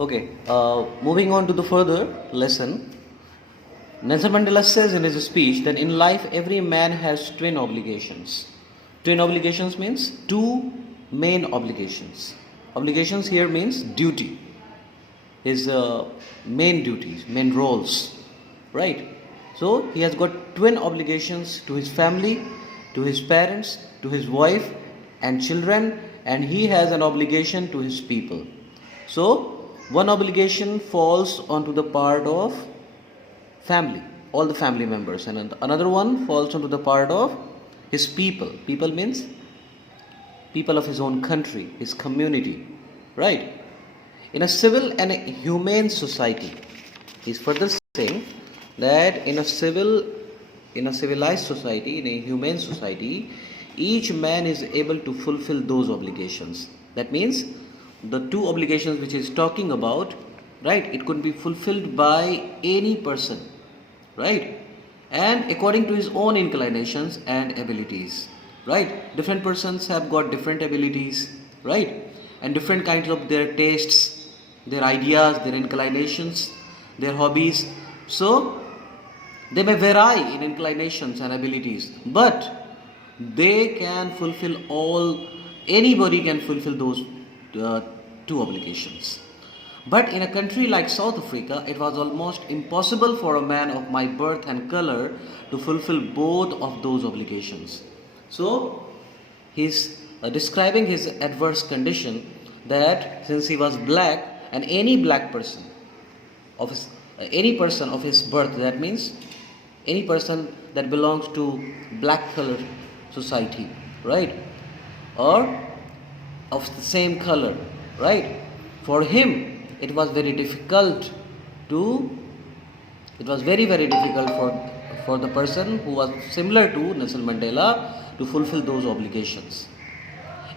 Okay, moving on to the further lesson. Nelson Mandela says in his speech that in life every man has twin obligations. Twin obligations means two main obligations. Obligations here means duty. His main duties, main roles, right? So he has got twin obligations to his family, to his parents, to his wife and children, and he has an obligation to his people. So one obligation falls onto the part of family, all the family members, and another one falls onto the part of his people. People means people of his own country, his community, right? In a civil and a humane society, he's further saying that in a civilized society, in a humane society, each man is able to fulfill those obligations. That means the two obligations which he's talking about, right, it could be fulfilled by any person, right, and according to his own inclinations and abilities, right. Different persons have got different abilities, right, and different kinds of their tastes, their ideas, their inclinations, their hobbies. So they may vary in inclinations and abilities, but they can fulfill anybody can fulfill those two obligations. But in a country like South Africa, it was almost impossible for a man of my birth and color to fulfill both of those obligations. So he's describing his adverse condition, that since he was black, and any black person of his, any person of his birth, that means any person that belongs to black color society, right, or of the same color, right, for him it was very difficult for the person who was similar to Nelson Mandela to fulfill those obligations.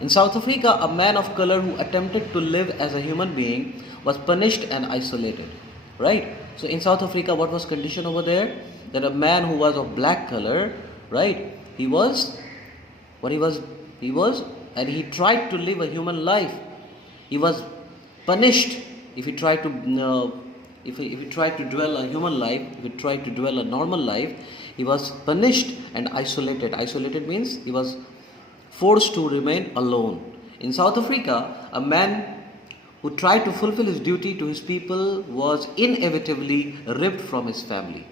In South Africa, a man of color who attempted to live as a human being was punished and isolated, right? So in South Africa, what was condition over there? That a man who was of black color, right, he tried to live a human life. He was punished if he tried to if he tried to dwell a human life, if he tried to dwell a normal life. He was punished and isolated. Isolated means he was forced to remain alone. In South Africa, a man who tried to fulfill his duty to his people was inevitably ripped from his family,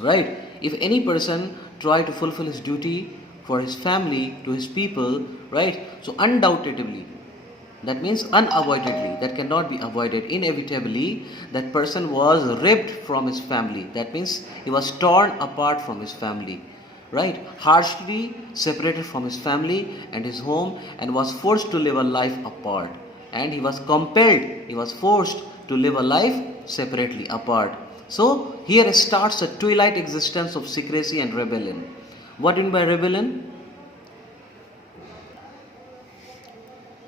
right? If any person tried to fulfill his duty for his family, to his people, right, so undoubtedly, that means unavoidably, that cannot be avoided, inevitably, that person was ripped from his family. That means he was torn apart from his family, right, harshly separated from his family and his home, and was forced to live a life apart, and he was forced to live a life separately apart. So here starts a twilight existence of secrecy and rebellion. What do you mean by rebellion?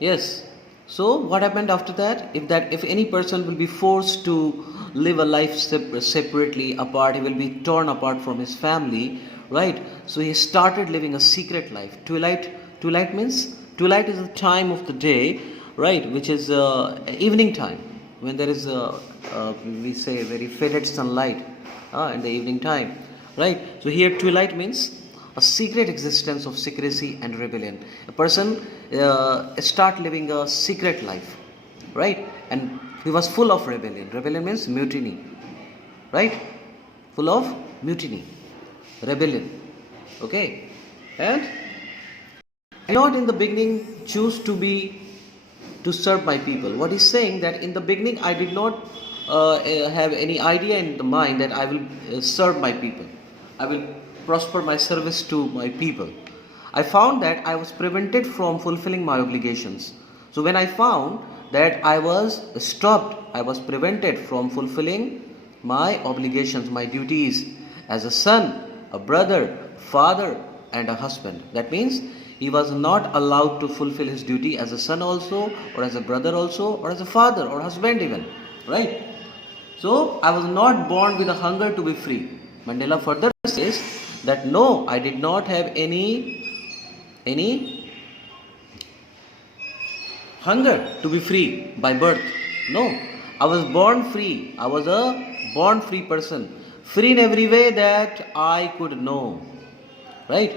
Yes. So what happened after that? If any person will be forced to live a life separately apart, he will be torn apart from his family, right? So he started living a secret life. Twilight means, twilight is the time of the day, right, which is evening time, when there is we say very faded sunlight in the evening time, right? So here twilight means a secret existence of secrecy and rebellion. A person start living a secret life, right? And he was full of rebellion. Rebellion means mutiny, right? Full of mutiny, rebellion. Okay, and I did not in the beginning choose to serve my people. What he's saying, that in the beginning I did not have any idea in the mind that I will serve my people, I will prosper my service to my people. I found that I was prevented from fulfilling my obligations. So when I found that I was stopped, I was prevented from fulfilling my obligations, my duties as a son, a brother, father and a husband. That means he was not allowed to fulfill his duty as a son also, or as a brother also, or as a father or husband even, right? So I was not born with a hunger to be free. Mandela further says that no, I did not have any hunger to be free by birth. No, I was born free. I was a born free person. Free in every way that I could know. Right?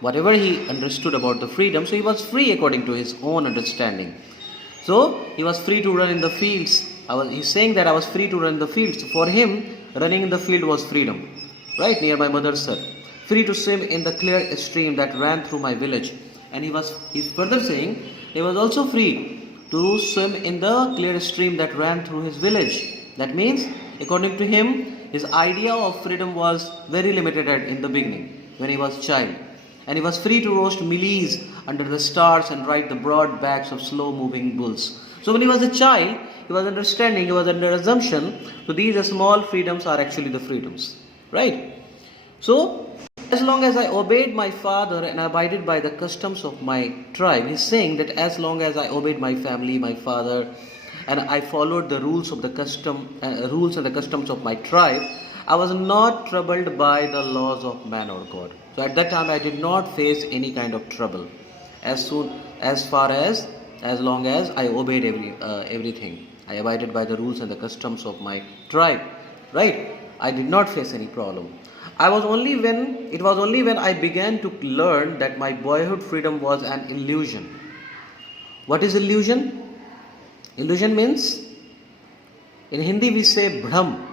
Whatever he understood about the freedom, so he was free according to his own understanding. So he was free to run in the fields. He's saying that I was free to run in the fields. For him, running in the field was freedom. Right near my mother's hut. Free to swim in the clear stream that ran through my village. And he's further saying he was also free to swim in the clear stream that ran through his village. That means, according to him, his idea of freedom was very limited in the beginning when he was a child. And he was free to roast mealies under the stars and ride the broad backs of slow moving bulls. So when he was a child, he was understanding, he was under assumption, so these small freedoms are actually the freedoms. Right? So, as long as I obeyed my father and abided by the customs of my tribe, he's saying that as long as I obeyed my family, my father, and I followed the rules and the customs of my tribe, I was not troubled by the laws of man or God. So at that time I did not face any kind of trouble. As long as I obeyed everything, I abided by the rules and the customs of my tribe. Right? I did not face any problem. It was only when I began to learn that my boyhood freedom was an illusion. What is illusion? Illusion means, in Hindi we say bhram.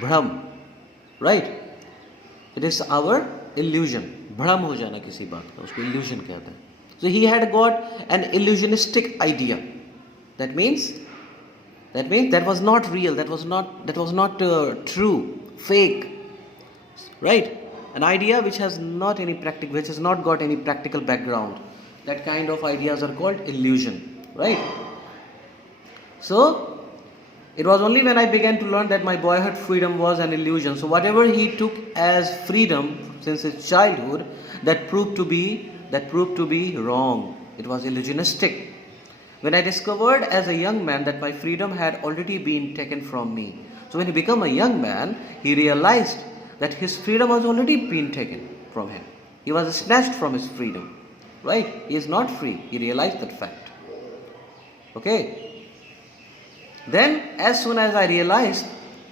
Bhram. Right? It is our illusion. Bhram ho jana kisi baat ka, usko illusion कहते हैं. So he had got an illusionistic idea. That means that was not real. That was not true, fake. Right? An idea which has not got any practical background. That kind of ideas are called illusion. Right? So it was only when I began to learn that my boyhood freedom was an illusion. So whatever he took as freedom since his childhood, that proved to be wrong. It was illusionistic. When I discovered as a young man that my freedom had already been taken from me. So when he became a young man, he realized that his freedom was already been taken from him. He was snatched from his freedom. Right? He is not free. He realized that fact. Okay? Then, as soon as I realized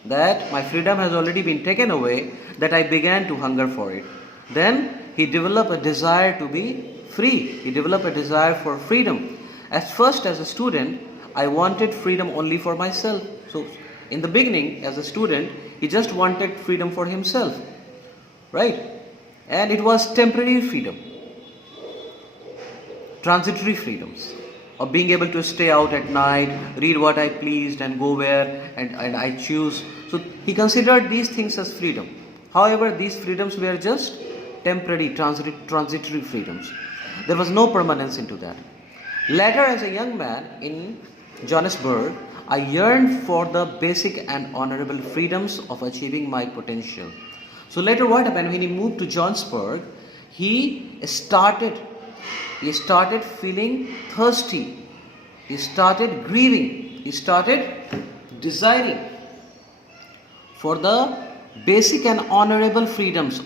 that my freedom has already been taken away, that I began to hunger for it. Then, he developed a desire to be free. He developed a desire for freedom. At first, as a student, I wanted freedom only for myself. So, in the beginning, as a student, he just wanted freedom for himself. Right? And it was temporary freedom. Transitory freedoms. Of being able to stay out at night, read what I pleased and go where and I choose. So he considered these things as freedom. However, these freedoms were just temporary, transitory freedoms. There was no permanence into that. Later, as a young man in Johannesburg, I yearned for the basic and honorable freedoms of achieving my potential. So later what happened, when he moved to Johannesburg, he started feeling thirsty. He started grieving. He started desiring for the basic and honorable freedoms.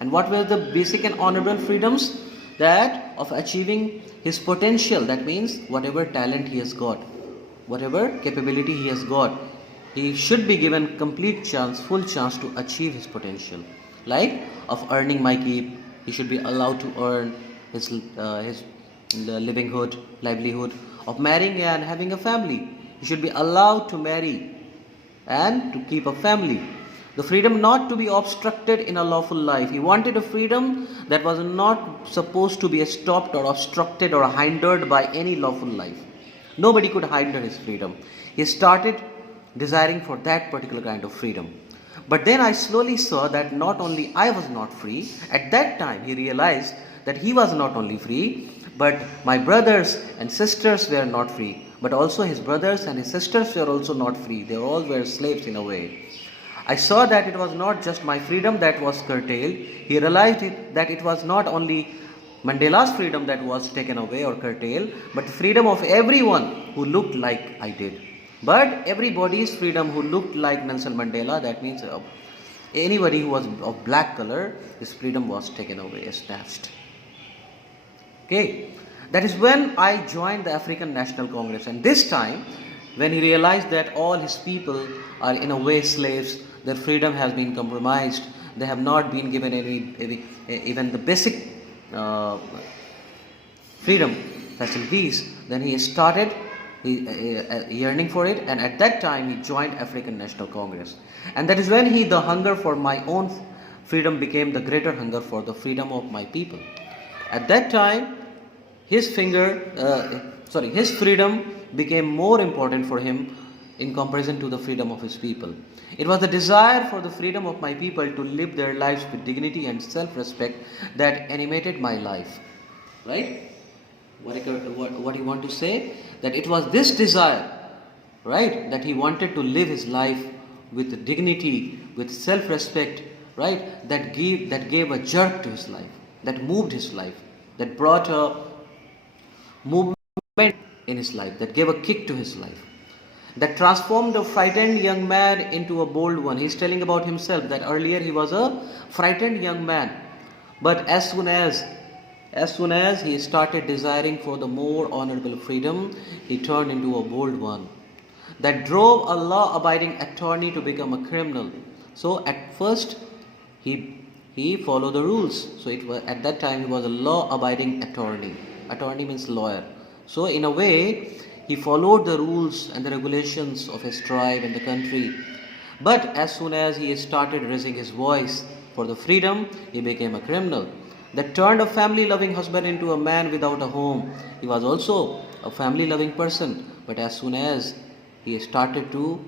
And what were the basic and honorable freedoms? That of achieving his potential. That means whatever talent he has got, whatever capability he has got, he should be given complete chance, full chance to achieve his potential. Like of earning my keep, he should be allowed to earn his livelihood, of marrying and having a family. He should be allowed to marry and to keep a family. The freedom not to be obstructed in a lawful life. He wanted a freedom that was not supposed to be stopped or obstructed or hindered by any lawful life. Nobody could hinder his freedom. He started desiring for that particular kind of freedom. But then I slowly saw that not only I was not free, at that time he realized that he was not only free, but my brothers and sisters were not free. But also his brothers and his sisters were also not free. They all were slaves in a way. I saw that it was not just my freedom that was curtailed. He realized that it was not only Mandela's freedom that was taken away or curtailed, but the freedom of everyone who looked like I did. But everybody's freedom who looked like Nelson Mandela, that means anybody who was of black color, his freedom was taken away, snatched. Okay, that is when I joined the African National Congress, and this time when he realized that all his people are in a way slaves, their freedom has been compromised, they have not been given any even the basic freedom facilities, then he started yearning for it, and at that time he joined African National Congress. And that is when the hunger for my own freedom became the greater hunger for the freedom of my people. At that time, his freedom became more important for him in comparison to the freedom of his people. It was the desire for the freedom of my people to live their lives with dignity and self-respect that animated my life. Right? What he want to say? That it was this desire, right, that he wanted to live his life with dignity, with self-respect, right, that gave a jerk to his life, that moved his life, that brought a movement in his life, that gave a kick to his life, that transformed a frightened young man into a bold one. He's telling about himself that earlier he was a frightened young man, but as soon as he started desiring for the more honorable freedom, he turned into a bold one. That drove a law-abiding attorney to become a criminal. So at first, he followed the rules. So at that time he was a law-abiding attorney. Attorney means lawyer. So in a way, he followed the rules and the regulations of his tribe and the country. But as soon as he started raising his voice for the freedom, he became a criminal. That turned a family-loving husband into a man without a home. He was also a family-loving person, but as soon as he started to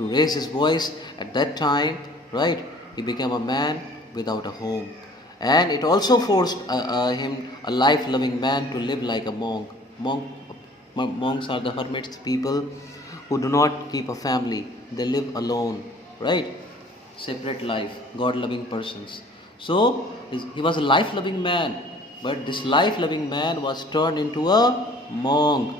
raise his voice, at that time, right, he became a man without a home. And it also forced him, a life-loving man, to live like a monk. Monks are the hermits, people who do not keep a family. They live alone, right? Separate life, God-loving persons. So he was a life-loving man, but this life-loving man was turned into a monk.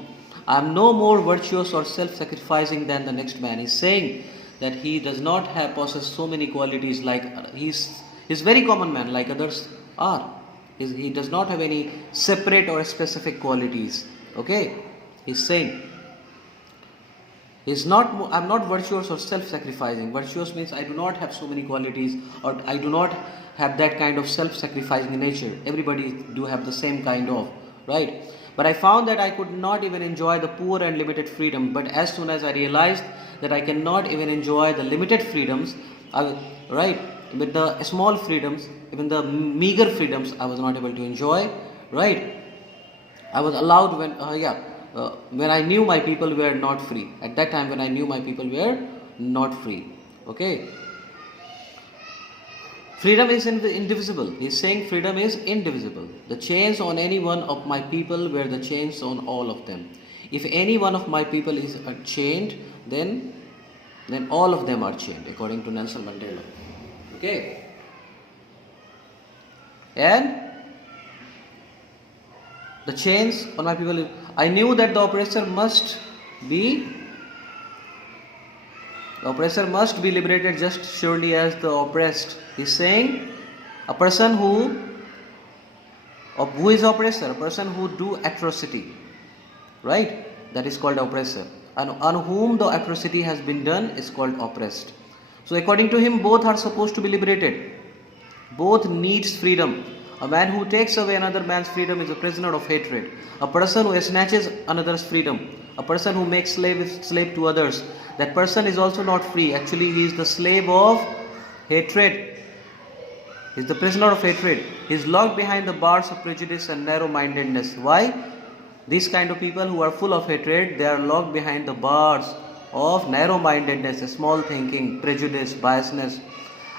I am no more virtuous or self-sacrificing than the next man. He's saying that he does not possess so many qualities like he's very common man like others are. He does not have any separate or specific qualities. Okay, he's saying I'm not virtuous or self-sacrificing. Virtuous means I do not have so many qualities, or I do not have that kind of self-sacrificing nature. Everybody do have the same kind of, right? But I found that I could not even enjoy the poor and limited freedom. But as soon as I realized that I cannot even enjoy the limited freedoms, right, with the small freedoms, even the meager freedoms, I was not able to enjoy, right? I was allowed when I knew my people were not free. At that time when I knew my people were not free. Okay. Freedom is indivisible. He is saying freedom is indivisible. The chains on any one of my people were the chains on all of them. If any one of my people is chained, then all of them are chained, according to Nelson Mandela. Okay. And the chains on my people, I knew that the oppressor must be liberated just surely as the oppressed. He's saying a person who is oppressor, a person who do atrocity, right? That is called oppressor. And on whom the atrocity has been done is called oppressed. So according to him, both are supposed to be liberated. Both needs freedom. A man who takes away another man's freedom is a prisoner of hatred. A person who snatches another's freedom, a person who makes slave to others, that person is also not free. Actually, he is the slave of hatred. He is the prisoner of hatred. He is locked behind the bars of prejudice and narrow-mindedness. Why? These kind of people who are full of hatred, they are locked behind the bars of narrow-mindedness, small thinking, prejudice, biasness.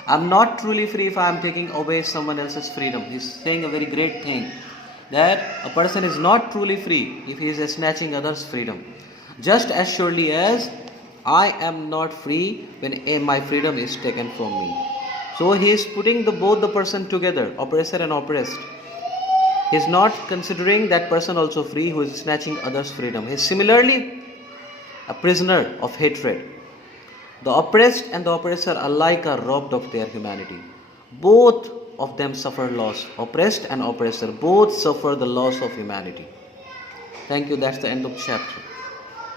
I am not truly free if I am taking away someone else's freedom. He is saying a very great thing, that a person is not truly free if he is snatching others' freedom. Just as surely as I am not free when my freedom is taken from me. So he is putting both the person together, oppressor and oppressed. He is not considering that person also free who is snatching others' freedom. He is similarly a prisoner of hatred. The oppressed and the oppressor alike are robbed of their humanity. Both of them suffer loss. Oppressed and oppressor both suffer the loss of humanity. Thank you. That's the end of the chapter.